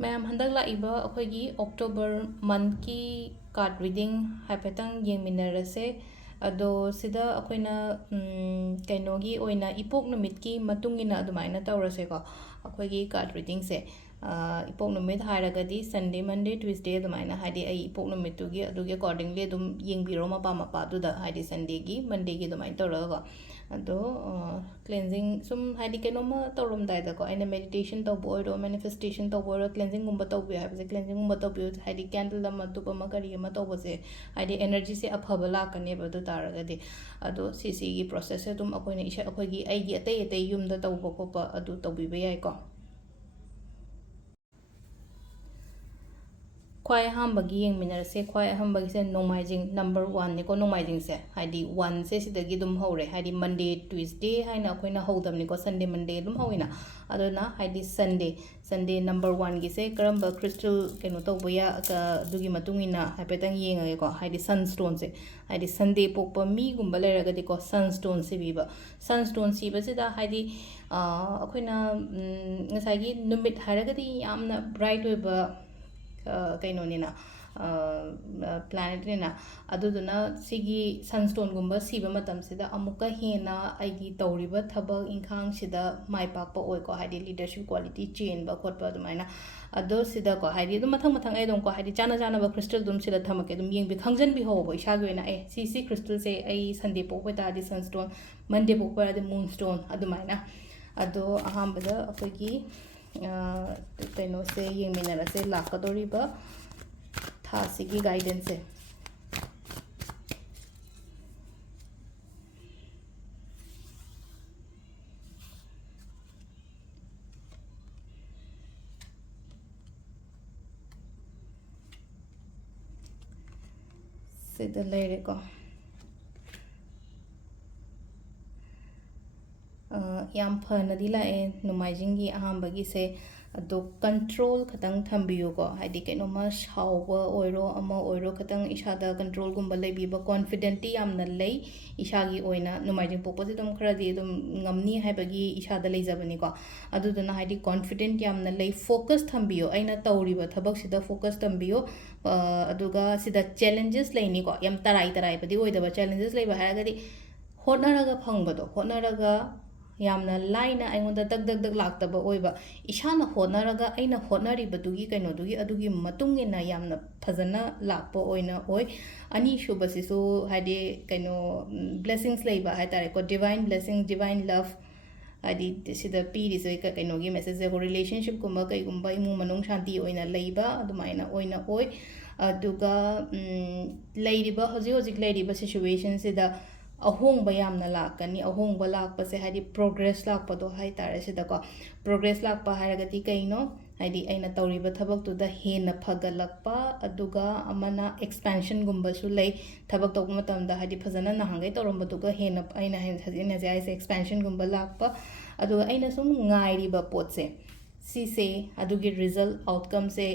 Ma'am, Handak laiba akhoi October month ki card reading haipetang yengminarase ado sida akhoina kainogi oina ipok numitki matungina adumaina tawrase ko akhoi card reading se ipok numit hairagadi Sunday Monday Tuesday adumaina haidi ai ipok numitugi adugi accordingly adum yengbiro mapa mapa duda haidi Sunday gi Monday gi adumaina tawraga ado cleansing sum haidi kenoma tawrom daida ko aina meditation tawbo oiro manifestation tawbo oiro cleansing gumba tawbi haibse cleansing gumba tawbi haidi candle ama tupa makari ama tawbose haidi energy se afaba lakane badu taragadi ado cc gi process se dum akoina isha akoigi aigi atei yumda tawbo kopa adu tawbi ba yai ko Kwai hambagi yengminarase kwai hambagi se nomaijing number 1 ne ko nomaijing se haidi 1 se sidagi dum hore haidi Monday Tuesday haina akoina hodam ni ko Sunday Monday dum hoina adona haidi Sunday number 1 gi se karamba crystal keno tawboya ka dugi matungina haipetang yengage ko haidi sunstone se haidi Sunday pokpa mi gumba leragadi ko sunstone se biba sunstone si ba sida haidi akoina ngasagi numit haragadi yamna bright oiba kainonina planet nina aduduna sigi sunstone gumba siba matam sida amuka hena aigi tawriba thabak inkhang sida mai pakpa oi ko haidi leadership quality chain ba khotpa adumaina ado sida ko haidi dum mathang ai dum ko haidi chana ba crystal dum sida thamake dum yeng bi khangjan bi ho bo isa goina si crystal se ai Sunday pokpa ta di sunstone Monday pokpa di moonstone adumaina ado ahambada akogi kaino se yengminarase lakadoriba thasigi guidance se sida leire ko yam phanadi lae numaijingi ahambagi se ado control khatang thambiyo ko haidi kenoma shauba oiro ama oiro khatang isada control gumba leibiba confident yamna lei isagi oina numaijing pokposi dum kharadi dum ngamni haibagi isada leijabani ko aduduna haidi confident yamna lei focus thambiyo aina tawriba thabak sida focus thambiyo aduga sida challenges leini ko yam tarai padi oidaba challenges leiba haragadi hotnaraga phangbodo hotnaraga yamna laina aingonda dag laktaba oiba ishana honaraga aina honari badugi kaino dugi adugi matungena yamna phajana lakpa oina oi ani shubasisu haide kaino blessings leiba haitare ko divine blessing divine love adi sida piri se ka kaino gi message ko relationship kumba kai kumba imu manung shanti oina leiba adumaina oina oi aduga leiriba hojik leiriba situation sida ahongba yamna lakani ahongba lakpa se haidi progress lakpa do hai tare sida ko progress lakpa haragati kaino haidi aina tawriba thabak tu da hena phagalakpa aduga amana expansion gumba su lei thabak tawma matam da haidi phajana nahangai tawramba duga hena aina hajina jai se expansion gumba lakpa aduga aina sum ngairiba potse si se adugi result outcome se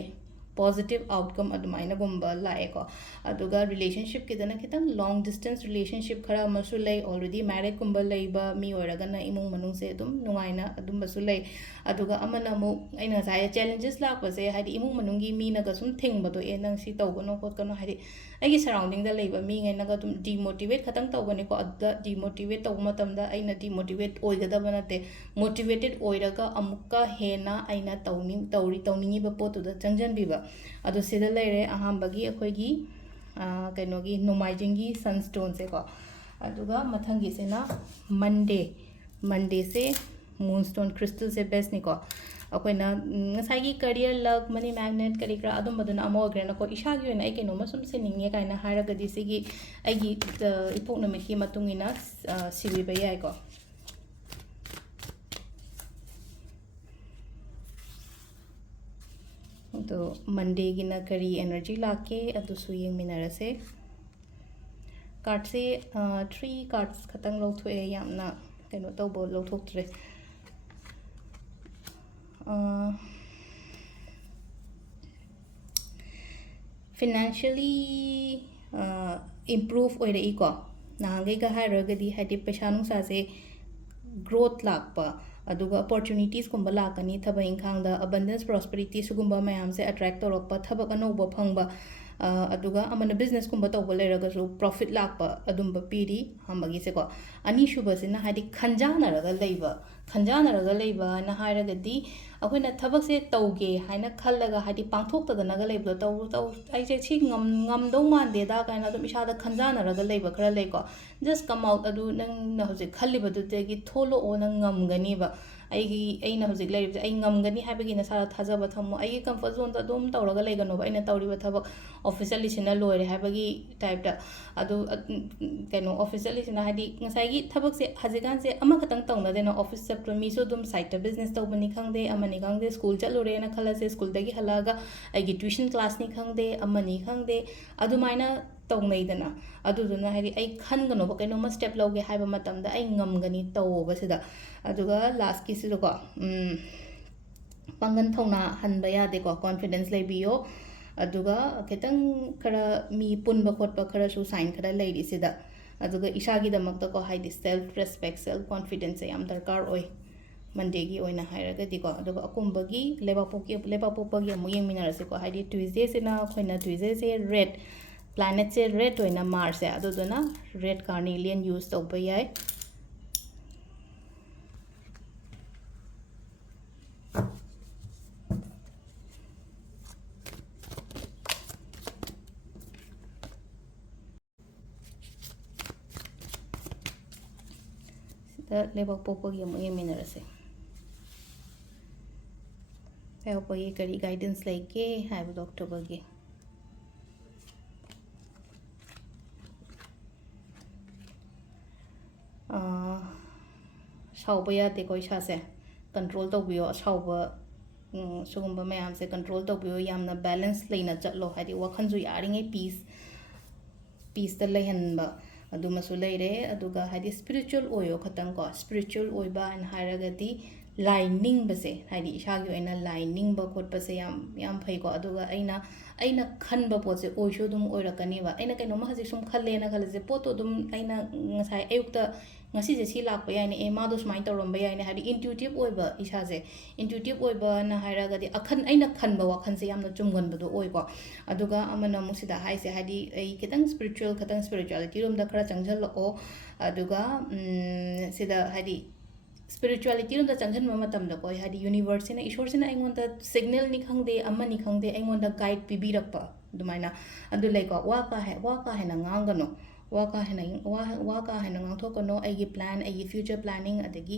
positive outcome adumaina gumba laeko aduga relationship kidana kitang long distance relationship khara masu lay already married gumba layba mi oiragana imung manung se dum nuaina adum basu lay aduga amana mu aina sai challenges lakpa se hadi imung manungi mi naga sum thingbado e nang si tawgono khotkano hadi aigi surrounding da layba mi ngai naga dum demotivate khatang tawgani ko adda demotivate taw matamda aina demotivate oigadaba nate motivated oiraga amukka hena aina tawningi ba potu da changjan biba ado sida leire ahambagi akoigi kainogi nomaijingi sunstone se ko aduga mathangi sena Monday se moonstone crystal se best ni ko akoina ngasai career luck money magnet kari kra adum baduna amo grena ko ishagi oina ai keno masum seninge kaina haragadi sigi aigi ipok numit ki matungina sibi ba yai ko तो Monday की ना करी energy लाके अदुसु यंगमिनारसे card से 3 cards खतंग लौथोए यामना कनो तौबो लौथोक्त्रे financially improve oire iko nahangai ga haragadi hadi paisa nungsa se growth lakpa ꯑꯗꯨꯒ ꯑꯣꯄꯣꯔꯆꯨꯅꯤꯇꯤꯁꯀꯨꯝꯕ ꯂꯥꯛꯀꯅꯤ ꯊꯕꯛ ꯏꯪꯈꯥꯡꯗ ꯑꯕꯟꯗꯦꯟꯁ ꯄ꯭ꯔꯣꯁꯄꯦꯔꯤꯇꯤ ꯁꯤꯒꯨꯝꯕ ꯃꯌꯥꯝꯁꯦ ꯑꯦꯇ꯭ꯔꯦꯛ ꯇꯧꯔꯛꯄ ꯊꯕꯛ ꯑꯅꯧꯕ ꯐꯪꯕ ꯑꯗꯨꯒ ꯑꯃꯅ ꯕꯤꯖꯤꯅꯦꯁꯀꯨꯝꯕ ꯇꯧꯕ ꯂꯩꯔꯒꯁꯨ ꯄ꯭ꯔꯣꯐꯤꯠ ꯂꯥꯛꯄ ꯑꯗꯨꯝꯕ ꯄꯤꯔꯤ ꯑꯍꯥꯟꯕꯒꯤꯁꯦꯀꯣ ꯑꯅꯤꯁꯨꯕꯁꯤꯅ ꯍꯥꯏꯗꯤ ꯈꯟꯖꯥꯟꯅꯔꯒ ꯂꯩꯕꯅ ꯍꯥꯏꯔꯒꯗꯤ ꯑꯩꯈꯣꯏꯅ ꯊꯕꯛꯁꯦ ꯇꯧꯒꯦ ꯍꯥꯏꯅ ꯈꯜꯂꯒ ꯍꯥꯏꯗꯤ ꯄꯥꯡꯊꯣꯛꯇꯗꯅꯒ ꯂꯩꯕꯗꯣ ꯑꯩꯁꯦ ꯁꯤ ꯉꯝꯗꯧ ꯃꯥꯟꯗꯦꯗ ꯀꯥꯏꯅ ꯑꯗꯨꯝ ꯏꯁꯥꯗ ꯈꯟꯖꯥꯟꯅꯔꯒ ꯂꯩꯕ ꯈꯔ ꯂꯩꯀꯣ ꯖꯁ ꯀꯝ ꯑꯥꯎꯠ ꯑꯗꯨ ꯅꯪꯅ ꯍꯧꯖꯤꯛ ꯈꯜꯂꯤꯕꯗꯨꯗꯒꯤ ꯊꯣꯛꯂꯛꯑꯣ ꯅꯪ ꯉꯝꯒꯅꯤꯕ ꯑꯩꯅ ꯍꯧꯖꯤꯛ ꯂꯩꯔꯤꯕꯁꯦ ꯑꯩ ꯉꯝꯒꯅꯤ ꯍꯥꯏꯕꯒꯤ ꯅꯁꯥꯗ ꯊꯥꯖꯕ ꯊꯝꯃꯣ ꯑꯩꯒꯤ ꯀꯝꯐꯔꯠ ꯖꯣꯟꯗ ꯑꯗꯨꯝ ꯇꯧꯔꯒ ꯂꯩꯒꯅꯣꯕ ꯑꯩꯅ ꯇꯧꯔꯤꯕ ꯊꯕꯛ ꯑꯣꯐꯤꯁ ꯆꯠꯂꯤꯁꯤꯅ ꯂꯣꯏꯔꯦ ꯍꯥꯏꯕꯒꯤ ꯇꯥꯏꯞꯇ ꯑꯗꯨ ꯀꯩꯅꯣ ꯑꯣꯐꯤꯁ ꯆꯠꯂꯤꯁꯤꯅ ꯍꯥꯏꯗꯤ ꯉꯁꯥꯏꯒꯤ ꯊꯕꯛꯁꯦ ꯍꯧꯖꯤꯛꯀꯥꯟꯁꯦ ꯑꯃꯈꯛꯇꯪ ꯇꯧꯅꯗꯦꯅ ꯑꯣꯐꯤꯁ ꯆꯠꯄ ꯃꯤꯁꯨ ꯑꯗꯨꯝ ꯁꯥꯏꯠꯇ ꯕꯤꯖꯤꯅꯦꯁ ꯇꯧꯕꯅꯤ ꯈꯪꯗꯦ ꯑꯃꯅꯤ ꯈꯪꯗꯦ ꯁ꯭ꯀꯨꯜ ꯆꯠꯂꯨꯔꯦꯅ ꯈꯜꯂꯁꯦ ꯁ꯭ꯀꯨꯜꯗꯒꯤ ꯍꯜꯂꯛꯑꯒ ꯑꯩꯒꯤ ꯇ꯭ꯋꯤꯁꯟ ꯀ꯭ꯂꯥꯁꯅꯤ ꯈꯪꯗꯦ ꯑꯃꯅꯤ ꯈꯪꯗꯦ ꯑꯗꯨꯃꯥꯏꯅ ꯇꯧꯅꯩꯗꯅ ꯑꯗꯨꯗꯨꯅ ꯍꯥꯏꯗꯤ ꯑꯩ ꯈꯟꯒꯅꯣꯕ ꯀꯩꯅꯣꯝꯃ ꯁ꯭ꯇꯦꯞ ꯂꯧꯒꯦ ꯍꯥꯏꯕ ꯃꯇꯝꯗ ꯑꯩ ꯉꯝꯒꯅꯤ ꯇꯧꯋꯣꯕ ꯁꯤꯗ ꯑꯗꯨꯒ ꯂꯥꯁꯀꯤꯁꯤꯗꯀꯣ ꯄꯥꯡꯒꯟ ꯊꯧꯅꯥ ꯍꯟꯕ ꯌꯥꯗꯦꯀꯣ ꯀꯣꯟꯐꯤꯗꯦꯟꯁ ꯂꯩꯕꯤꯌꯣ ꯑꯗꯨꯒ ꯈꯤꯇꯪ ꯈꯔ ꯃꯤ ꯄꯨꯟꯕ ꯈꯣꯠꯄ ꯈꯔꯁꯨ ꯁꯥꯏꯟ ꯈꯔ ꯂꯩꯔꯤ ꯁꯤꯗ ꯑꯗꯨꯒ ꯏꯁꯥꯒꯤꯗꯃꯛꯇꯀꯣ ꯍꯥꯏꯗꯤ ꯁꯦꯜꯐ ꯔꯦꯁꯄꯦꯛ ꯁꯦꯜꯐ ꯀꯣꯟꯐꯤꯗꯦꯟꯁꯁꯦ ꯌꯥꯝ ꯗꯔꯀꯥꯔ ꯑꯣꯏ ꯃꯟꯗꯦꯒꯤ ꯑꯣꯏꯅ ꯍꯥꯏꯔꯒꯗꯤꯀꯣ ꯑꯗꯨꯒ ꯑꯀꯣꯟꯕꯒꯤ ꯂꯩꯕꯥꯛꯄꯣꯛꯄꯒꯤ ꯑꯃꯨꯛ ꯌꯦꯡꯃꯤꯟꯅꯔꯁꯤꯀꯣ ꯍꯥꯏꯗꯤ ꯇ꯭ꯋꯤꯁꯗꯦꯁꯤꯅ ꯑꯩꯈꯣꯏꯅ ꯇ꯭ꯋꯤꯁꯗꯦꯁꯦ ꯔꯦꯠ ꯄ꯭ꯂꯥꯅꯦꯠꯁꯦ ꯔꯦꯠ ꯑꯣꯏꯅ ꯃꯥꯔꯁꯁꯦ ꯑꯗꯨꯗꯨꯅ ꯔꯦꯠ ꯀꯥꯔꯅꯤꯂꯤꯌꯟ ꯌꯨꯁ ꯇꯧꯕ ꯌꯥꯏ ꯁꯤꯗ ꯂꯩꯕꯥꯛꯄꯣꯛꯄꯒꯤ ꯑꯃꯨꯛ ꯌꯦꯡꯃꯤꯟꯅꯔꯁꯦ ꯂꯩꯕꯥꯛꯄꯣꯛꯄꯒꯤ ꯀꯔꯤ ꯒꯥꯏꯗꯦꯟꯁ ꯂꯩꯒꯦ ꯍꯥꯏꯕꯗꯣ ꯑꯣꯛꯇꯣꯕꯔꯒꯤ ꯁꯥꯎꯕ ꯌꯥꯗꯦꯀꯣ ꯏꯁꯥꯁꯦ ꯀꯟꯇ꯭ꯔꯣꯜ ꯇꯧꯕꯤꯌꯣ ꯑꯁꯥꯎꯕ ꯁꯤꯒꯨꯝꯕ ꯃꯌꯥꯝꯁꯦ ꯀꯟꯇ꯭ꯔꯣꯜ ꯇꯧꯕꯤꯌꯣ ꯌꯥꯝꯅ ꯕꯦꯂꯦꯟꯁ ꯂꯩꯅ ꯆꯠꯂꯣ ꯍꯥꯏꯗꯤ ꯋꯥꯈꯜꯁꯨ ꯌꯥꯔꯤꯉꯩ ꯄꯤꯁꯇ ꯂꯩꯍꯟꯕ ꯑꯗꯨꯃꯁꯨ ꯂꯩꯔꯦ ꯑꯗꯨꯒ ꯍꯥꯏꯗꯤ ꯁ꯭ꯄꯤꯔꯤꯆꯨꯋꯦꯜ ꯑꯣꯏꯌꯣ ꯈꯇꯪꯀꯣ ꯁ꯭ꯄꯤꯔꯤꯆꯨꯋꯦꯜ ꯑꯣꯏꯕ ꯍꯥꯏꯅ ꯍꯥꯏꯔꯒꯗꯤ ꯂꯥꯏ ꯅꯤꯡꯕꯁꯦ ꯍꯥꯏꯗꯤ ꯏꯁꯥꯒꯤ ꯑꯣꯏꯅ ꯂꯥꯏ ꯅꯤꯡꯕ ꯈꯣꯠꯄꯁꯦ ꯌꯥꯝ ꯐꯩꯀꯣ ꯑꯗꯨꯒ ꯑꯩꯅ ꯈꯟꯕ ꯄꯣꯠꯁꯦ ꯑꯣꯏꯁꯨ ꯑꯗꯨꯝ ꯑꯣꯏꯔꯛꯀꯅꯦꯕ ꯑꯩꯅ ꯀꯩꯅꯣꯝꯃ ꯍꯧꯖꯤꯛ ꯁꯨꯝ ꯈꯜꯂꯦꯅ ꯈꯜꯂꯁꯦ ꯄꯣꯠꯇꯣ ꯑꯗꯨꯝ ꯑꯩꯅ ꯉꯁꯥꯏ ꯑꯌꯨꯛꯇ ꯉꯁꯤꯁꯦ ꯁꯤ ꯂꯥꯛꯄ ꯌꯥꯏꯅꯦ ꯃꯥꯗꯣ ꯁꯨꯃꯥꯏꯅ ꯇꯧꯔꯝꯕ ꯌꯥꯏꯅꯦ ꯍꯥꯏꯗꯤ ꯏꯟꯇ꯭ꯌꯨꯇꯤꯞ ꯑꯣꯏꯕ ꯏꯁꯥꯁꯦ ꯏꯟꯇ꯭ꯌꯨꯇꯤꯞ ꯑꯣꯏꯕꯅ ꯍꯥꯏꯔꯒꯗꯤ ꯑꯩꯅ ꯈꯟꯕ ꯋꯥꯈꯜꯁꯦ ꯌꯥꯝꯅ ꯆꯨꯝꯒꯟꯕꯗꯣ ꯑꯣꯏꯀꯣ ꯑꯗꯨꯒ ꯑꯃꯅ ꯑꯃꯨꯛ ꯁꯤꯗ ꯍꯥꯏꯁꯦ ꯍꯥꯏꯗꯤ ꯑꯩ ꯈꯤꯇꯪ ꯁ꯭ꯄꯤꯔꯤꯆꯨꯋꯦꯂꯤꯇꯤꯔꯣꯝꯗ ꯈꯔ ꯆꯪꯁꯤꯜꯂꯛꯑꯣ ꯑꯗꯨꯒ ꯁꯤꯗ ꯍꯥꯏꯗꯤ ꯁ꯭ꯄꯤꯔꯤꯆꯨꯋꯦꯂꯤꯇꯤꯔꯣꯝꯗ ꯆꯪꯁꯤꯟꯕ ꯃꯇꯝꯗꯀꯣ ꯍꯥꯏꯗꯤ ꯌꯨꯅꯤꯕꯔꯁꯁꯤꯅ ꯏꯁꯣꯔꯁꯤꯅ ꯑꯩꯉꯣꯟꯗ ꯁꯤꯒꯅꯦꯜꯅꯤ ꯈꯪꯗꯦ ꯑꯃꯅꯤ ꯈꯪꯗꯦ ꯑꯩꯉꯣꯟꯗ ꯒꯥꯏड ꯄꯤꯕꯤꯔꯛꯄ ꯑꯗꯨꯃꯥꯏꯅ ꯑꯗꯨ ꯂꯩꯀꯣ ꯋꯥ ꯀꯥ ꯍꯦꯟꯅ ꯉꯥꯡꯒꯅꯣ ꯋꯥ ꯀꯥ ꯍꯦꯟꯅ ꯉꯥꯡꯊꯣꯛꯀꯅꯣ ꯑꯩꯒꯤ ꯄ꯭ꯂꯥꯟ ꯑꯩꯒꯤ ꯐ꯭ꯌꯨꯆꯔ ꯄ꯭ꯂꯥꯅꯤꯡ ꯑꯗꯒꯤ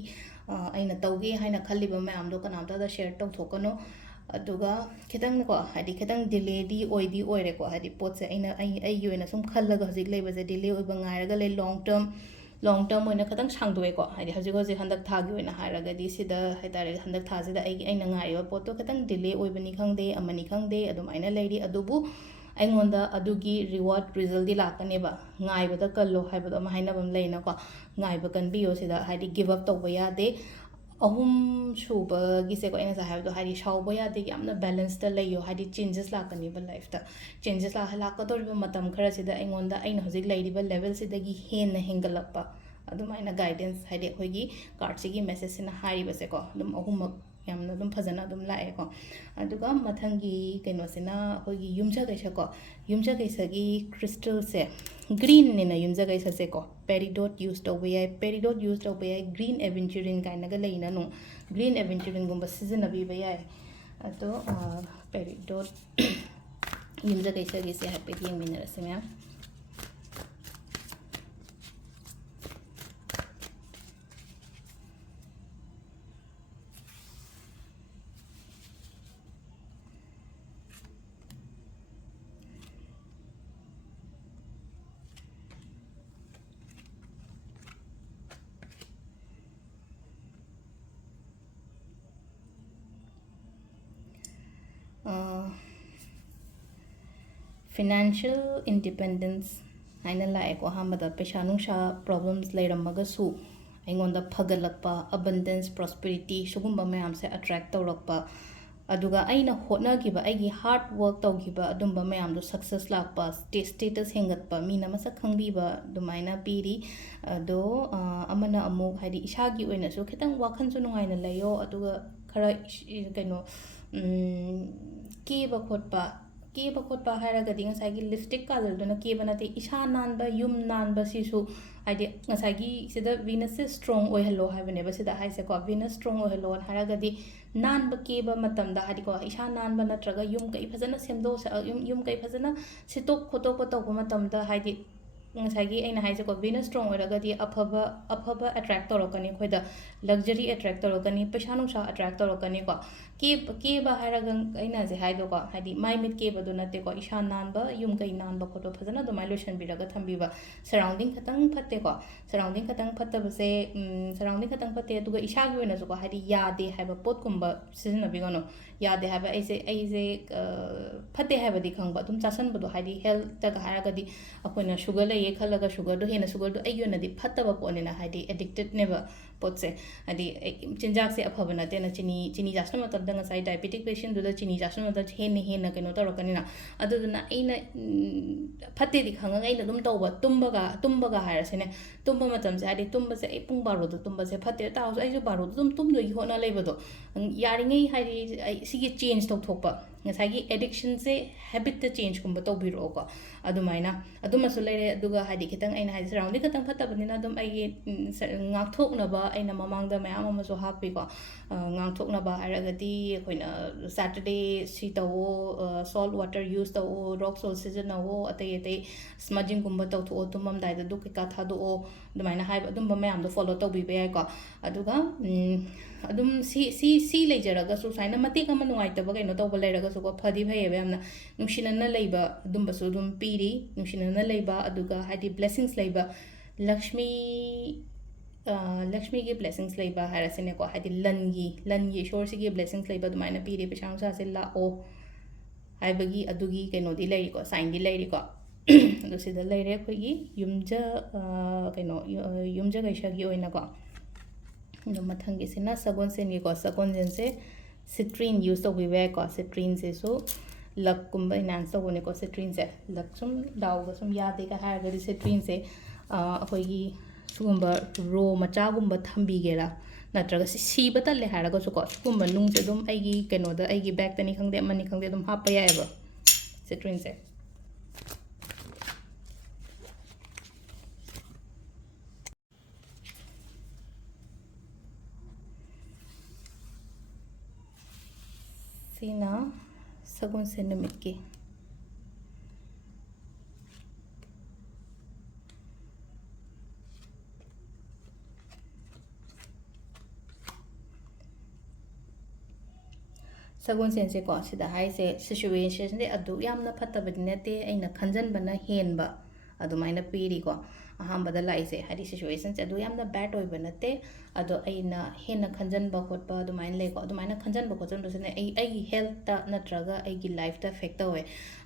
ꯑꯩꯅ ꯇꯧꯒꯦ ꯍꯥꯏꯅ ꯈꯜꯂꯤꯕ ꯃꯌꯥꯝꯗꯣ ꯀꯅꯥꯝꯇꯗ ꯁꯦꯌꯔ ꯇꯧꯊꯣꯛꯀꯅꯣ ꯑꯗꯨꯒ ꯈꯤꯇꯪꯀꯣ ꯍꯥꯏꯗꯤ ꯈꯤꯇꯪ ꯗꯤꯂꯦꯗꯤ ꯑꯣꯏꯔꯦꯀꯣ ꯍꯥꯏꯗꯤ ꯄꯣꯠꯁꯦ ꯑꯩꯒꯤ ꯑꯣꯏꯅ ꯁꯨꯝ ꯈꯜꯂꯒ ꯍꯧꯖꯤꯛ ꯂꯩꯕꯁꯦ ꯗꯤꯂꯦ ꯑꯣꯏꯕ ꯉꯥꯏꯔꯒ ꯂꯩ ꯂꯣꯡ ꯇꯔꯝ ꯑꯣꯏꯅ ꯈꯤꯇꯪ ꯁꯥꯡꯗꯣꯛꯑꯦꯀꯣ ꯍꯥꯏꯗꯤ ꯍꯧꯖꯤꯛ ꯍꯟꯗꯛ ꯊꯥꯒꯤ ꯑꯣꯏꯅ ꯍꯥꯏꯔꯒꯗꯤ ꯁꯤꯗ ꯍꯥꯏꯇꯥꯔꯦ ꯍꯟꯗꯛ ꯊꯥꯁꯤꯗ ꯑꯩꯅ ꯉꯥꯏꯔꯤꯕ ꯄꯣꯠꯇꯣ ꯈꯤꯇꯪ ꯗꯤꯂꯦ ꯑꯣꯏꯕꯅꯤ ꯈꯪꯗꯦ ꯑꯃꯅꯤ ꯈꯪꯗꯦ ꯑꯗꯨꯃꯥꯏꯅ ꯂꯩꯔꯤ ꯑꯗꯨꯕꯨ ꯑꯩꯉꯣꯟꯗ ꯑꯗꯨꯒꯤ ꯔꯤꯖꯜꯗꯤ ꯂꯥꯛꯀꯅꯦꯕ ꯉꯥꯏꯕꯗ ꯀꯜꯂꯣ ꯍꯥꯏꯕꯗꯣ ꯑꯃ ꯍꯥꯏꯅꯕ ꯑꯃ ꯂꯩꯅꯀꯣ ꯉꯥꯏꯕ ꯀꯟꯕꯤꯌꯣ ꯁꯤꯗ ꯍꯥꯏꯗꯤ ꯒꯤꯞ ꯑꯞ ꯇꯧꯕ ꯌꯥꯗꯦ ꯑꯍꯨꯝ ꯁꯨꯕꯒꯤꯁꯦꯀꯣ ꯑꯩꯅ ꯉꯁꯥꯏ ꯍꯥꯏꯕꯗꯣ ꯍꯥꯏꯗꯤ ꯁꯥꯎꯕ ꯌꯥꯗꯦ ꯌꯥꯝꯅ ꯕꯦꯂꯦꯟꯁꯇ ꯂꯩꯌꯣ ꯍꯥꯏꯗꯤ ꯆꯦꯟꯖꯦꯁ ꯂꯥꯛꯀꯅꯤꯕ ꯂꯥꯏꯐꯇ ꯆꯦꯟꯖꯦꯁ ꯂꯥꯛꯀꯗꯧꯔꯤꯕ ꯃꯇꯝ ꯈꯔꯁꯤꯗ ꯑꯩꯅ ꯍꯧꯖꯤꯛ ꯂꯩꯔꯤꯕ ꯂꯦꯚꯦꯜꯁꯤꯗꯒꯤ ꯍꯦꯟꯅ ꯍꯦꯟꯒꯠꯂꯛꯄ ꯑꯗꯨꯃꯥꯏꯅ ꯒꯥꯏꯗꯦꯟꯁ ꯍꯥꯏꯗꯤ ꯑꯩꯈꯣꯏꯒꯤ ꯀꯥꯔꯠꯁꯤꯒꯤ ꯃꯦꯁꯦꯖꯁꯤꯅ ꯍꯥꯏꯔꯤꯕꯁꯦꯀꯣ ꯑꯗꯨꯝ ꯑꯍꯨꯝꯃꯛ ꯌꯥꯝꯅ ꯑꯗꯨꯝ ꯐꯖꯅ ꯑꯗꯨꯝ ꯂꯥꯛꯑꯦꯀꯣ ꯑꯗꯨꯒ ꯃꯊꯪꯒꯤ ꯀꯩꯅꯣꯁꯤꯅ ꯑꯩꯈꯣꯏꯒꯤ ꯌꯨꯝꯖꯀꯩꯁꯒꯤ ꯀ꯭ꯔꯤꯁꯇꯜꯁꯦ ꯒ꯭ꯔꯤꯟꯅꯤꯅ ꯌꯨꯝꯖꯀꯩꯁꯁꯦꯀꯣ ꯄꯦꯔꯤꯗꯣꯠ ꯌꯨꯁ ꯇꯧꯕ ꯌꯥꯏ ꯒ꯭ꯔꯤꯟ ꯑꯦꯚꯦꯟꯆꯨꯔꯤꯟ ꯀꯥꯏꯅꯒ ꯂꯩꯅ ꯒ꯭ꯔꯤꯟ ꯑꯦꯚꯦꯟꯆꯨꯔꯤꯟꯒꯨꯝꯕ ꯁꯤꯖꯤꯟꯅꯕꯤꯕ ꯌꯥꯏ ꯑꯗꯣ ꯄꯦꯔꯤꯗꯣꯠ ꯌꯨꯝꯖꯀꯩꯁꯒꯤꯁꯦ ꯍꯥꯏꯐꯦꯠ ꯌꯦꯡꯃꯤꯟꯅꯔꯁꯤ ꯃꯌꯥꯝ ꯐꯤꯅꯥꯟꯁꯤꯌꯦꯜ ꯏꯟꯗꯤꯄꯦꯟꯗꯦꯟꯁ ꯍꯥꯏꯅ ꯂꯥꯛꯑꯦꯀꯣ ꯑꯍꯥꯟꯕꯗ ꯄꯩꯁꯥ ꯅꯨꯡꯁꯥ ꯄ꯭ꯔꯣꯕ꯭ꯂꯦꯝꯁ ꯂꯩꯔꯝꯃꯒꯁꯨ ꯑꯩꯉꯣꯟꯗ ꯐꯒꯠꯂꯛꯄ ꯑꯕꯟꯗꯦꯟꯁ ꯄ꯭ꯔꯣꯁꯄꯦꯔꯤꯇꯤ ꯁꯤꯒꯨꯝꯕ ꯃꯌꯥꯝꯁꯦ ꯑꯇ꯭ꯔꯦꯛ ꯇꯧꯔꯛꯄ aduga aina hotnagiba aigi hard work tawgiba adumba mayamdo success lakpa status hengatpa mina masa khangbiba dumaina piri ado amana amuk haidi ishagi oina su khitang wakhansu nungaina layo aduga khara kaino keba khotpa hairagadi ngasagi lipstick color dona keba nate isha nanba yum nanba sisu haidi ngasagi sida venus strong oihalo haibane basida haise ko venus strong oihalo hairagadi nanba keba matamda hadi ko isha nanba natraga yum kai phajana semdo yum kai phajana sitok khotok ko tawba matamda hadi ngasagi aina haise ko venus strong oiragadi afaba attract torokani khoida luxury attract torokani paisa nungsa attract torokani ko keba hairaga aina je haido ko hadi mai mit keba do nate ko isha nanba yum kai nanba khoto phajana do mai lotion biraga thambiba surrounding khatang phatte ko surrounding khatang phatta base surrounding khatang phatte aduga isha gi oina ko hadi yade haiba pot kumba sizna bigono yade haiba aise phatte haiba di khangba dum chasan bodo hadi health ta ga haragadi akoina sugar lay khalaga sugar do hena sugar do ayona di phatta ba ponina hadi addicted neba potse hadi chinjak se afaba na te na chini jasna matam da ngasai diabetic patient do da chini jasna matam hena kaino torokanina aduduna aina phatte di khanga aina dum tawba tumbaga hairasene tumba matam se hadi tumba se ai pung baro do tumba se phatte ta ai ju baro dum do hi hona leibodo yaringai hadi sigi change thokpa ngasagi addiction se habit the change kumba tawbiro ko adumaina adumasu leire aduga hadi khitang aina hadi surrounding khatang phatabani na dum ai ngak thoknaba aina mamangda mayam amasu happy ko ngak thoknaba haragadi khoina Saturday si tawo salt water use tawo rock salt season nawo atai smudging kumba tawtho tumam dai da duk ka thado adumaina haiba dum mayam do follow tawbi be ko aduga adum si leijaraga su saina mate kama nuai taba kaino tawba leiraga su ko phadi bhaye yamna nungsinana leiba adum basu dum piri nungsinana leiba aduga hadi blessings leiba lakshmi gi blessings leiba harasine ko hadi langi shor sigi blessings leiba dumaina piri pechang sa se la o haibagi adugi kaino di leiri ko sign di leiri ko adu sida leire khogi yumja kaino yumja gaisha gi oina ko mathang gisina sagon sen gi ko sagon jen se citrine use to we ko citrine se so lak kumba enhance to ne ko citrine se lak sum daw ga sum ya de ga ha ga citrine se akoi gi sugumba ro macha gumba thambi gera natraga si batalle haraga su ko sugumba nung se dum ai gi keno da ai gi bag tani khangde mani khangde dum happa ya eba citrine se sina sagun se numitki sagun sense ko sida haise situation de adu yamna phatabadi nate aina khanjan bana henba adumaina piri ko ahambada laise hadi situation adu yamna bad oiba nate ado aina hena khanjan ba khotpa adumaina le ko adumaina khanjan ba khotjan do sene ai health ta natraga ai gi life ta affect tawe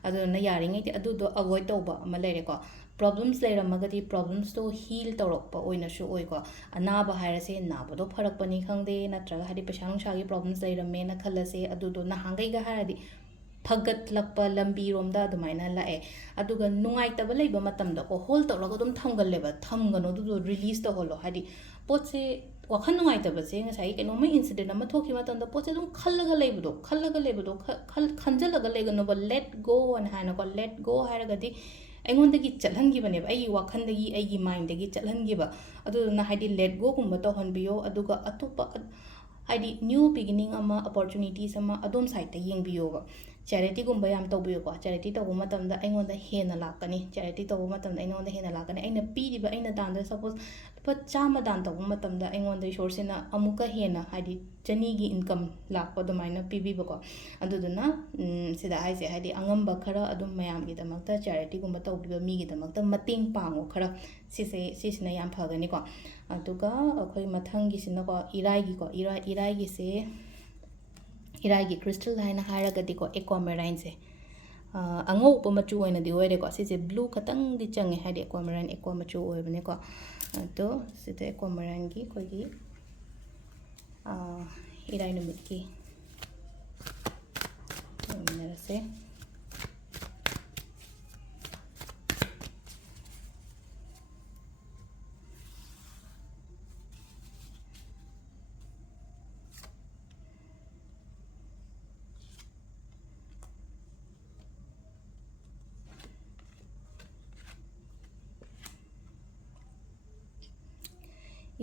adu na yaringai adu do avoid tawba ama lere ko problems leiramagadi problems to heal tawrokpa oina shu oi ko anaba hairase naba do pharakpani khangde natraga hadi pesang shagi problems leirame na khalase adu do na hangai ga haradi phagat lakpa lambi romda adumaina lae aduga nungai taba leiba matamda ko hol tawraga dum thamgal thamgano du release to holo hadi potse wakhan nungai taba se ngasai keno ma incident ama thoki matamda potse dum khallaga leibudo khanjalaga legano ba let go an hana ko let go haragadi aingonda gi chalhangi bane ai wakhandagi ai gi mind dagi chalhangi ba adu na hadi let go kumba to honbiyo aduga atupa hadi new beginning ama opportunities ama adom side ta yengbiyo ba charity gumba yam tawbiyo ko charity tawu matamda aingonda hena lakani charity tawu matamda aingonda hena lakani aina piriba aina danda suppose pa chama dan tawu matamda aingonda source na amuka hena hadi chani gi income lakpa domaina pibi ba ko aduduna sida haise hadi angamba khara adum mayam gi damakta charity gumba tawbiba mi gi damakta mating pango khara sisina yam phagani ko aduga akhoi mathang gi sina ko irai gi se irai gi crystal haina haragadi ko aquamarine se angau pa machu oina di oire ko sise blue khatang di change hadi aquamarine aqua machu oibane ko to site aquamarine gi ko gi irai numitki ꯇꯧꯁꯦ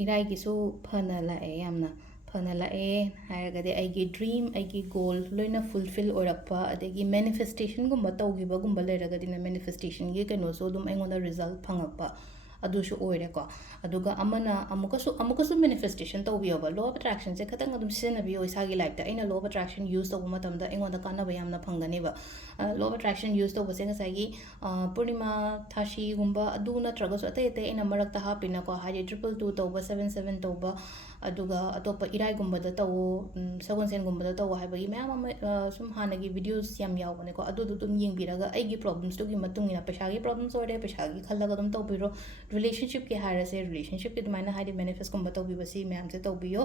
ꯏꯔꯥꯏꯒꯤꯁꯨ ꯐꯅ ꯂꯥꯛꯑꯦ ꯌꯥꯝꯅ ꯐꯅ ꯂꯥꯛꯑꯦ ꯍꯥꯏꯔꯒꯗꯤ ꯑꯩꯒꯤ dream ꯑꯩꯒꯤ goal ꯂꯣꯏꯅ ꯐꯨꯜꯐꯤꯜ ꯑꯣꯏꯔꯛꯄ ꯑꯗꯒꯤ ꯃꯦꯅꯤꯐꯦꯁꯇꯦꯁꯟꯒꯨꯝꯕ ꯇꯧꯈꯤꯕꯒꯨꯝꯕ ꯂꯩꯔꯒꯗꯤꯅ ꯃꯦꯅꯤꯐꯦꯁꯇꯦꯁꯟꯒꯤ ꯀꯩꯅꯣꯁꯨ ꯑꯗꯨꯝ ꯑꯩꯉꯣꯟꯗ ꯔꯤꯖꯜꯠ ꯐꯪꯉꯛꯄ ꯑꯗꯨꯁꯨ ꯑꯣꯏꯔꯦꯀꯣ ꯑꯗꯨꯒ ꯑꯃꯅ ꯑꯃꯨꯛꯀꯁꯨ ꯃꯦꯅꯤꯐꯦꯁꯇꯦꯁꯟ ꯇꯧꯕꯤꯌꯣꯕ ꯂꯣ ꯑꯣꯐ ꯑꯦꯇ꯭ꯔꯦꯛꯁꯟꯁꯦ ꯈꯤꯇꯪ ꯑꯗꯨꯝ ꯁꯤꯖꯤꯟꯅꯕꯤꯌꯣ ꯏꯁꯥꯒꯤ ꯂꯥꯏꯐꯇ ꯑꯩꯅ ꯂꯣ ꯑꯣꯐ ꯑꯦꯇ꯭ꯔꯦꯛꯁꯟ ꯌꯨꯁ ꯇꯧꯕ ꯃꯇꯝꯗ ꯑꯩꯉꯣꯟꯗ ꯀꯥꯟꯅꯕ ꯌꯥꯝꯅ ꯐꯪꯒꯅꯦꯕ ꯂꯣ ꯑꯣꯐ ꯑꯦꯇ꯭ꯔꯦꯛꯁꯟ ꯌꯨꯁ ꯇꯧꯕꯁꯦ ꯉꯁꯥꯏꯒꯤ ꯄꯨꯔꯅꯤꯃꯥ ꯊꯥꯁꯤꯒꯨꯝꯕ ꯑꯗꯨ ꯅꯠꯇ꯭ꯔꯒꯁꯨ ꯑꯇꯩ ꯑꯩꯅ ꯃꯔꯛꯇ ꯍꯥꯞꯄꯤꯅꯀꯣ ꯍꯥꯏꯗꯤ 222 ꯇꯧꯕ 77 ꯇꯧꯕ ꯑꯗꯨꯒ ꯑꯇꯣꯞꯄ ꯏꯔꯥꯏꯒꯨꯝꯕꯗ ꯇꯧꯋꯣ ꯁꯒꯣꯜꯁꯦꯟꯒꯨꯝꯕꯗ ꯇꯧꯋꯣ ꯍꯥꯏꯕꯒꯤ ꯃꯌꯥꯝ ꯑꯃ ꯁꯨꯝ ꯍꯥꯟꯅꯒꯤ ꯚꯤꯗꯤꯑꯣꯁ ꯌꯥꯝ ꯌꯥꯎꯕꯅꯦꯀꯣ ꯑꯗꯨꯗꯣ ꯑꯗꯨꯝ ꯌꯦꯡꯕꯤꯔꯒ ꯑꯩꯒꯤ ꯄ꯭ꯔꯣꯕ꯭ꯂꯦꯝꯁꯇꯨꯒꯤ ꯃꯇꯨꯡ ꯏꯟꯅ ꯄꯩꯁꯥꯒꯤ ꯄ꯭ꯔꯣꯕ꯭ꯂꯦꯝꯁ ꯑꯣꯏꯔꯦ ꯄꯩꯁꯥꯒꯤ ꯈꯜꯂꯒ ꯑꯗꯨꯝ ꯇꯧꯕꯤꯔꯣ ꯔꯤꯂꯦꯁꯟꯁꯤꯞꯀꯤ ꯍꯥꯏꯔꯁꯦ ꯔꯤꯂꯦꯁꯟꯁꯤꯞꯀꯤ ꯑꯗꯨꯃꯥꯏꯅ ꯍꯥꯏꯗꯤ ꯃꯦꯅꯤꯐꯦꯁꯀꯨꯝꯕ ꯇꯧꯕꯤꯕꯁꯤ ꯃꯌꯥꯝꯁꯦ ꯇꯧꯕꯤꯌꯣ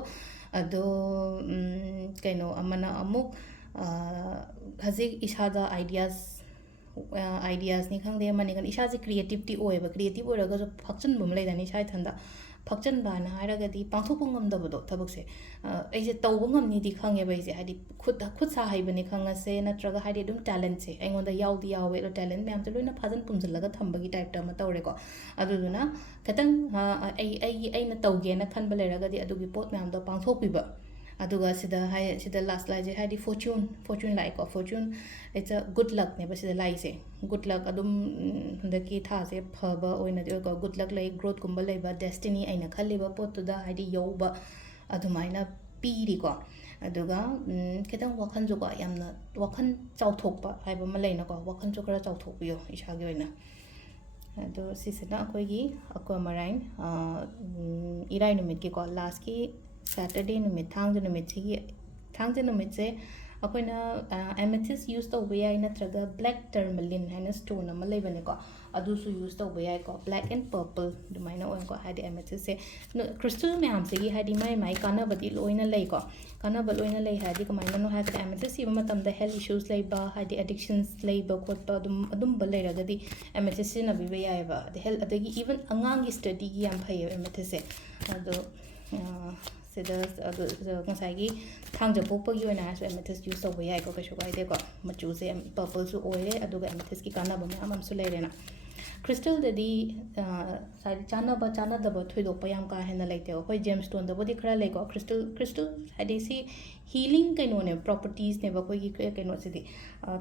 ꯑꯗꯣ ꯀꯩꯅꯣ ꯑꯃꯅ ꯑꯃꯨꯛ ꯍꯧꯖꯤꯛ ꯏꯁꯥꯗ ꯑꯥꯏꯗꯤꯌꯥꯁꯅꯤ ꯈꯪꯗꯦ ꯑꯃꯅꯤ ꯈꯪꯗꯦ ꯏꯁꯥꯁꯦ ꯀ꯭रिꯌꯦꯇꯤꯞꯇꯤ ꯑꯣꯏꯌꯦꯕ ꯀ꯭रिꯌꯦꯇꯤꯞ ꯑꯣꯏꯔꯒꯁꯨ ꯐꯛꯆꯟꯕ ꯑꯃ ꯂꯩꯗꯅꯤ ꯏꯁꯥ ꯏꯊꯟꯗ ꯐꯛꯆꯟꯕ ꯍꯥꯏꯅ ꯍꯥꯏꯔꯒꯗꯤ ꯄꯥꯡꯊꯣꯛꯄ ꯉꯝꯗꯕꯗꯣ ꯊꯕꯛꯁꯦ ꯑꯩꯁꯦ ꯇꯧꯕ ꯉꯝꯅꯤꯗꯤ ꯈꯪꯉꯦꯕ ꯑꯩꯁꯦ ꯍꯥꯏꯗꯤ ꯈꯨꯠ ꯁꯥ ꯍꯩꯕꯅꯤ ꯈꯪꯉꯁꯦ ꯅꯠꯇ꯭ꯔꯒ ꯍꯥꯏꯗꯤ ꯑꯗꯨꯝ ꯇꯦꯂꯦꯟꯠꯁꯦ ꯑꯩꯉꯣꯟꯗ ꯌꯥꯎꯗꯤ ꯌꯥꯎꯋꯦ ꯑꯗꯣ ꯇꯦꯂꯦꯟꯠ ꯃꯌꯥꯝꯁꯦ ꯂꯣꯏꯅ ꯐꯥꯖꯤꯟ ꯄꯨꯝꯖꯤꯜꯂꯒ ꯊꯝꯕꯒꯤ ꯇꯥꯏꯞꯇ ꯑꯃ ꯇꯧꯔꯦꯀꯣ ꯑꯗꯨꯗꯨꯅ ꯈꯤꯇꯪ ꯑꯩꯅ ꯇꯧꯒꯦꯅ ꯈꯟꯕ ꯂꯩꯔꯒꯗꯤ ꯑꯗꯨꯒꯤ ꯄꯣꯠ ꯃꯌꯥꯝꯗꯣ ꯄꯥꯡꯊꯣꯛꯄꯤꯕ ꯑꯗꯨꯒ sida last ꯂꯥꯏꯁꯦ ꯍꯥꯏꯗꯤ fortune ꯂꯥꯛꯑꯦꯀꯣ fortune it's a good luckꯅꯦꯕ sida ꯂꯥꯏꯁꯦ good luck ꯑꯗꯨꯝ ꯍꯟꯗꯛꯀꯤ ꯊꯥꯁꯦ ꯐꯕ ꯑꯣꯏꯅꯗꯤ ꯑꯣꯏꯀꯣ good luck ꯂꯩ growthꯀꯨꯝꯕ ꯂꯩꯕ destiny ꯑꯩꯅ ꯈꯜꯂꯤꯕ ꯄꯣꯠꯇꯨꯗ ꯍꯥꯏꯗꯤ ꯌꯧꯕ ꯑꯗꯨꯃꯥꯏꯅ ꯄꯤꯔꯤꯀꯣ ꯑꯗꯨꯒ ꯈꯤꯇꯪ ꯋꯥꯈꯜꯁꯨꯀꯣ ꯌꯥꯝꯅ ꯋꯥꯈꯜ ꯆꯥꯎꯊꯣꯛꯄ ꯍꯥꯏꯕ ꯑꯃ ꯂꯩꯅꯀꯣ ꯋꯥꯈꯜꯁꯨ ꯈꯔ ꯆꯥꯎꯊꯣꯛꯄꯤꯌꯣ ꯏꯁꯥꯒꯤ ꯑꯣꯏꯅ ꯑꯗꯣ ꯁꯤꯁꯤꯅ ꯑꯩꯈꯣꯏꯒꯤ ꯑꯀꯣꯏꯃꯔꯥꯏꯟ ꯏꯔꯥꯏ ꯅꯨꯃꯤꯠꯀꯤꯀꯣ ꯂꯥꯁꯀꯤ ꯁꯦꯇꯔꯗꯦ ꯅꯨꯃꯤꯠ ꯊꯥꯡꯖ ꯅꯨꯃꯤꯠꯁꯤꯒꯤ ꯊꯥꯡꯖ ꯅꯨꯃꯤꯠꯁꯦ ꯑꯩꯈꯣꯏꯅ ꯑꯦꯃꯦꯊꯤꯁ ꯌꯨꯁ ꯇꯧꯕ ꯌꯥꯏ ꯅꯠꯇ꯭ꯔꯒ ꯕ꯭ꯂꯦꯛ ꯇꯔꯃꯂꯤꯟ ꯍꯥꯏꯅ ꯁ꯭ꯇꯣꯟ ꯑꯃ ꯂꯩꯕꯅꯦꯀꯣ ꯑꯗꯨꯁꯨ ꯌꯨꯁ ꯇꯧꯕ ꯌꯥꯏꯀꯣ ꯕ꯭ꯂꯦꯛ ꯑꯦꯟ ꯄꯔꯄꯜ ꯑꯗꯨꯃꯥꯏꯅ ꯑꯣꯏꯀꯣ ꯍꯥꯏꯗꯤ ꯑꯦꯃꯦꯊꯤꯁꯁꯦ ꯀ꯭ꯔꯤꯁꯇꯜ ꯃꯌꯥꯝꯁꯤꯒꯤ ꯍꯥꯏꯗꯤ ꯃꯥꯏ ꯀꯥꯟꯅꯕꯗꯤ ꯂꯣꯏꯅ ꯂꯩꯀꯣ ꯀꯥꯟꯅꯕ ꯂꯣꯏꯅ ꯂꯩ ꯍꯥꯏꯔꯗꯤ ꯀꯃꯥꯏꯅꯅꯣ ꯍꯥꯏꯔꯒꯗꯤ ꯑꯦꯃꯦꯊꯤꯁ ꯏꯕ ꯃꯇꯝꯗ ꯍꯦꯜꯊ ꯏꯁꯨꯁ ꯂꯩꯕ ꯍꯥꯏꯗꯤ ꯑꯦꯗꯤꯛꯁꯟꯁ ꯂꯩꯕ ꯈꯣꯠꯄ ꯑꯗꯨꯝꯕ ꯂꯩꯔꯒꯗꯤ ꯑꯦꯃꯦꯊꯤꯁ ꯁꯤꯖꯤꯟꯅꯕꯤꯕ ꯌꯥꯏꯑꯕ ꯑꯗꯒꯤ ꯏꯚꯟ ꯑꯉꯥꯡꯒꯤ ꯁ꯭ꯇꯗꯤꯒꯤ ꯌꯥꯝ ꯐꯩꯌꯦꯕ ꯑꯦꯃꯦꯊꯤꯁꯁꯦ ꯑꯗꯣ ꯁꯤꯗ ꯉꯁꯥꯏꯒꯤ ꯊꯥꯡꯖ ꯄꯣꯛꯄꯒꯤ ꯑꯣꯏꯅ ꯍꯥꯏꯔꯁꯨ ꯑꯦꯃꯦꯊꯤꯁ ꯌꯨꯁ ꯇꯧꯕ ꯌꯥꯏꯀꯣ ꯀꯩꯁꯨ ꯀꯥꯏꯗꯦꯀꯣ ꯃꯆꯨꯁꯦ ꯄꯔꯄꯜꯁꯨ ꯑꯣꯏꯔꯦ ꯑꯗꯨꯒ ꯑꯦꯃꯦꯊꯤꯁꯀꯤ ꯀꯥꯟꯅꯕ ꯃꯌꯥꯝ ꯑꯃꯁꯨ ꯂꯩꯔꯦꯅ ꯀ꯭ꯔꯤꯁꯇꯜꯗꯗꯤ ꯍꯥꯏꯗꯤ ꯆꯥꯟꯅꯕ ꯆꯥꯟꯅꯗꯕ ꯊꯣꯏꯗꯣꯛꯄ ꯌꯥꯝ ꯀꯥ ꯍꯦꯟꯅ ꯂꯩꯇꯦꯕ ꯑꯩꯈꯣꯏ ꯖꯦꯝꯁꯇꯣꯟꯗꯕꯨꯗꯤ ꯈꯔ ꯂꯩꯀꯣ ꯀ꯭ꯔꯤꯁꯇꯜ ꯍꯥꯏꯗꯤ ꯁꯤ ꯍꯤꯂꯤꯡ ꯀꯩꯅꯣꯅꯦ ꯄ꯭ꯔꯣꯄꯔꯇꯤꯁꯅꯦꯕ ꯑꯩꯈꯣꯏꯒꯤ ꯀꯩꯅꯣꯁꯤꯗꯤ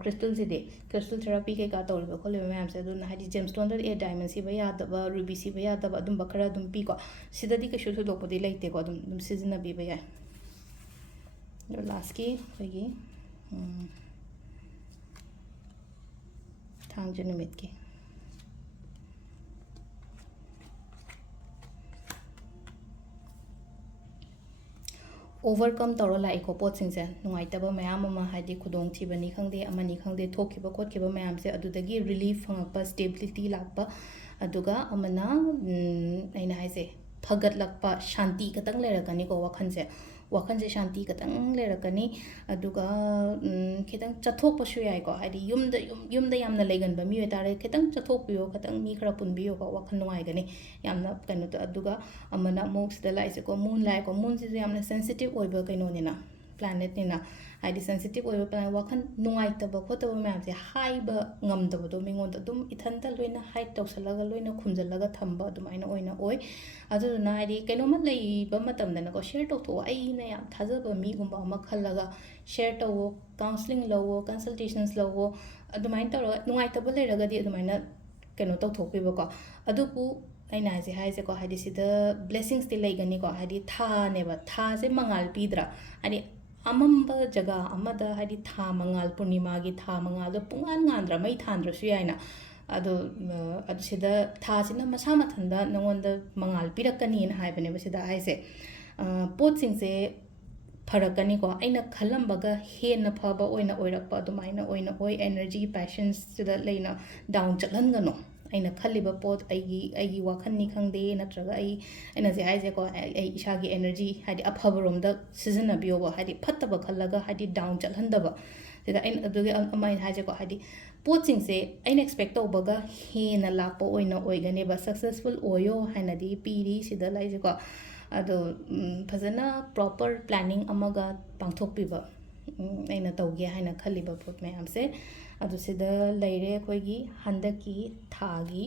ꯀ꯭ꯔꯤꯁꯇꯜ ꯊꯦꯔꯥꯄꯤ ꯀꯩꯀꯥ ꯇꯧꯔꯤꯕ ꯈꯣꯠꯂꯤꯕ ꯃꯌꯥꯝꯁꯦ ꯑꯗꯨꯅ ꯍꯥꯏꯗꯤ ꯖꯦꯝꯁꯇꯣꯟꯗꯗꯤ ꯗꯥꯏꯃꯟ ꯁꯤꯕ ꯌꯥꯗꯕ ꯔꯨꯕꯤ ꯁꯤꯕ ꯌꯥꯗꯕ ꯑꯗꯨꯝꯕ ꯈꯔ ꯑꯗꯨꯝ ꯄꯤꯀꯣ ꯁꯤꯗꯗꯤ ꯀꯩꯁꯨ ꯊꯣꯏꯗꯣꯛꯄꯗꯤ ꯂꯩꯇꯦꯀꯣ ꯑꯗꯨꯝ ꯁꯤꯖꯤꯟꯅꯕꯤꯕ ꯌꯥꯏ ꯑꯗꯣ ꯂꯥꯁꯀꯤ ꯑꯩꯈꯣꯏꯒꯤ ꯊꯥꯡꯖ ꯅꯨꯃꯤꯠꯀꯤ overcome ꯇꯧꯔ ꯂꯥꯛꯏꯀꯣ ꯄꯣꯠꯁꯤꯡꯁꯦ ꯅꯨꯡꯉꯥꯏꯇꯕ ꯃꯌꯥꯝ ꯑꯃ ꯍꯥꯏꯗꯤ ꯈꯨꯗꯣꯡꯊꯤꯕꯅꯤ ꯈꯪꯗꯦ ꯑꯃꯅꯤ ꯈꯪꯗꯦ ꯊꯣꯛꯈꯤꯕ ꯈꯣꯠꯈꯤꯕ ꯃꯌꯥꯝꯁꯦ ꯑꯗꯨꯗꯒꯤ ꯔꯤꯂꯤꯐ ꯐꯪꯉꯛꯄ ꯁ꯭ꯇꯦꯕꯤꯂꯤꯇꯤ ꯂꯥꯛꯄ ꯑꯗꯨꯒ ꯑꯃꯅ ꯑꯩꯅ ꯍꯥꯏꯁꯦ ꯐꯒꯠꯂꯛꯄ ꯁꯥꯟꯇꯤ ꯈꯇꯪ ꯂꯩꯔꯛꯀꯅꯤꯀꯣ ꯋꯥꯈꯜꯁꯦ ꯁꯥꯟꯇꯤ ꯈꯇꯪ ꯂꯩꯔꯛꯀꯅꯤ ꯑꯗꯨꯒ ꯈꯤꯇꯪ ꯆꯠꯊꯣꯛꯄꯁꯨ ꯌꯥꯏꯀꯣ ꯍꯥꯏꯗꯤ ꯌꯨꯝꯗ ꯌꯥꯝꯅ ꯂꯩꯒꯟꯕ ꯃꯤ ꯑꯣꯏꯇꯥꯔꯗꯤ ꯈꯤꯇꯪ ꯆꯠꯊꯣꯛꯄꯤꯌꯣ ꯈꯤꯇꯪ ꯃꯤ ꯈꯔ ꯄꯨꯟꯕꯤꯌꯣꯀꯣ ꯋꯥꯈꯜ ꯅꯨꯡꯉꯥꯏꯒꯅꯤ ꯌꯥꯝꯅ ꯀꯩꯅꯣꯗ ꯑꯗꯨꯒ ꯑꯃꯅ ꯑꯃꯨꯛ ꯁꯤꯗ ꯂꯥꯛꯏꯁꯦꯀꯣ ꯃꯨꯟ ꯂꯥꯛꯑꯦꯀꯣ ꯃꯨꯟꯁꯤꯁꯨ ꯌꯥꯝꯅ ꯁꯦꯟꯁꯤꯇꯤꯞ ꯑꯣꯏꯕ ꯀꯩꯅꯣꯅꯤꯅ ꯄ꯭ꯂꯥꯅꯦꯠꯅꯤꯅ ꯍꯥꯏꯗꯤ ꯁꯦꯟꯁꯤꯇꯤꯞ ꯑꯣꯏꯕ ꯄ꯭ꯂꯥꯅꯦꯠ ꯋꯥꯈꯜ ꯅꯨꯡꯉꯥꯏꯇꯕ ꯈꯣꯠꯇꯕ ꯃꯌꯥꯝꯁꯦ ꯍꯥꯏꯕ ꯉꯝꯗꯕꯗꯣ ꯃꯤꯉꯣꯟꯗ ꯑꯗꯨꯝ ꯏꯊꯟꯇ ꯂꯣꯏꯅ ꯍꯥꯏꯠ ꯇꯧꯁꯜꯂꯒ ꯂꯣꯏꯅ ꯈꯨꯝꯖꯤꯜꯂꯒ ꯊꯝꯕ ꯑꯗꯨꯃꯥꯏꯅ ꯑꯣꯏꯅ ꯑꯣꯏ ꯑꯗꯨꯗꯨꯅ ꯍꯥꯏꯗꯤ ꯀꯩꯅꯣꯝꯃ ꯂꯩꯕ ꯃꯇꯝꯗꯅꯀꯣ ꯁꯦꯌꯔ ꯇꯧꯊꯣꯛꯑꯣ ꯑꯩꯅ ꯌꯥꯝ ꯊꯥꯖꯕ ꯃꯤꯒꯨꯝꯕ ꯑꯃ ꯈꯜꯂꯒ ꯁꯦꯌꯔ ꯇꯧꯋꯣ ꯀꯥꯎꯟꯁꯂꯤꯡ ꯂꯧꯋꯣ ꯀꯟꯁꯜꯇꯦꯁꯟꯁ ꯂꯧꯋꯣ ꯑꯗꯨꯃꯥꯏꯅ ꯇꯧꯔꯒ ꯅꯨꯡꯉꯥꯏꯇꯕ ꯂꯩꯔꯒꯗꯤ ꯑꯗꯨꯃꯥꯏꯅ ꯀꯩꯅꯣ ꯇꯧꯊꯣꯛꯄꯤꯕꯀꯣ ꯑꯗꯨꯕꯨ ꯑꯩꯅ ꯍꯥꯏꯁꯦꯀꯣ ꯍꯥꯏꯗꯤ ꯁꯤꯗ ꯕ꯭ꯂꯦꯁꯤꯡꯁꯇꯤ ꯂꯩꯒꯅꯤꯀோ ꯍꯥꯏꯗꯤ ꯊꯥꯅꯦꯕ ꯊꯥꯁꯦ ꯃꯉꯥꯜ ꯄꯤꯗ꯭ꯔꯥ ꯍꯥꯏꯗꯤ ꯑꯃꯝꯕ ꯖꯒꯥ ꯑꯃꯗ ꯍꯥꯏꯗꯤ ꯊꯥ ꯃꯉꯥꯜ ꯄꯨꯔꯅꯤꯃꯥꯒꯤ ꯊꯥ ꯃꯉꯥꯜꯗꯣ ꯉꯥꯟꯗ꯭ꯔꯥ ꯃꯩ ꯊꯥꯟꯗ꯭ꯔꯁꯨ ꯌꯥꯏꯅ ꯑꯗꯣ ꯁꯤꯗ ꯊꯥꯁꯤꯅ ꯃꯁꯥ ꯃꯊꯟꯇ ꯅꯉꯣꯟꯗ ꯃꯉꯥꯜ ꯄꯤꯔꯛꯀꯅꯤꯅ ꯍꯥꯏꯕꯅꯦꯕ ꯁꯤꯗ ꯍꯥꯏꯁꯦ ꯄꯣꯠꯁꯤꯡꯁꯦ ꯐꯔꯛꯀꯅꯤꯀꯣ ꯑꯩꯅ ꯈꯜꯂꯝꯕꯒ ꯍꯦꯟꯅ ꯐꯕ ꯑꯣꯏꯅ ꯑꯣꯏꯔꯛꯄ ꯑꯗꯨꯃꯥꯏꯅ ꯑꯣꯏ ꯑꯦꯅꯔꯖꯤ ꯄꯦꯁꯟꯁꯤꯗ ꯂꯩꯅ ꯗꯥꯎꯟ ꯆꯠꯍꯟꯒꯅꯣ ꯑꯩꯅ ꯈꯜꯂꯤꯕ ꯄꯣꯠ ꯑꯩꯒꯤ ꯋꯥꯈꯜꯅꯤ ꯈꯪꯗꯦ ꯅꯠꯇ꯭ꯔꯒ ꯑꯩꯅ ꯍꯧꯖꯤꯛ ꯍꯥꯏꯁꯦꯀꯣ ꯑꯩ ꯏꯁꯥꯒꯤ ꯑꯦꯅꯔꯖꯤ ꯍꯥꯏꯗꯤ ꯑꯐꯕꯔꯣꯝꯗ ꯁꯤꯖꯤꯟꯅꯕꯤꯌꯣꯕ ꯍꯥꯏꯗꯤ ꯐꯠꯇꯕ ꯈꯜꯂꯒ ꯍꯥꯏꯗꯤ ꯗꯥꯎꯟ ꯆꯠꯍꯟꯗꯕ ꯁꯤꯗ ꯑꯩꯅ ꯑꯗꯨꯒꯤ ꯑꯃ ꯑꯩꯅ ꯍꯥꯏꯁꯦꯀꯣ ꯍꯥꯏꯗꯤ ꯄꯣꯠꯁꯤꯡꯁꯦ ꯑꯩꯅ ꯑꯦꯛꯁꯄꯦꯛ ꯇꯧꯕꯒ ꯍꯦꯟꯅ ꯂꯥꯛꯄ ꯑꯣꯏꯒꯅꯦꯕ ꯁꯛꯁꯦꯁꯐꯨꯜ ꯑꯣꯏꯌꯣ ꯍꯥꯏꯅꯗꯤ ꯄꯤꯔꯤ ꯁꯤꯗ ꯂꯩꯁꯦꯀꯣ ꯑꯗꯣ ꯐꯖꯅ ꯄ꯭ꯔꯣꯄꯔ ꯄ꯭ꯂꯥꯅꯤꯡ ꯑꯃꯒ ꯄꯥꯡꯊꯣꯛꯄꯤꯕ ꯑꯩꯅ ꯇꯧꯒꯦ ꯍꯥꯏꯅ ꯈꯜꯂꯤꯕ ꯄꯣꯠ ꯃꯌꯥꯝꯁꯦ ꯑꯗꯨ ꯁꯤꯗ ꯂꯩꯔꯦ ꯑꯩꯈꯣꯏꯒꯤ ꯍꯟꯗꯛꯀꯤ ꯊꯥꯒꯤ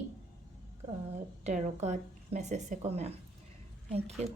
ꯇꯦꯔꯣ ꯀꯥꯔꯗ ꯃꯦꯁꯦꯖꯁꯦꯀꯣ ꯃꯌꯥꯝ ꯊꯦꯡꯛ ꯌꯨ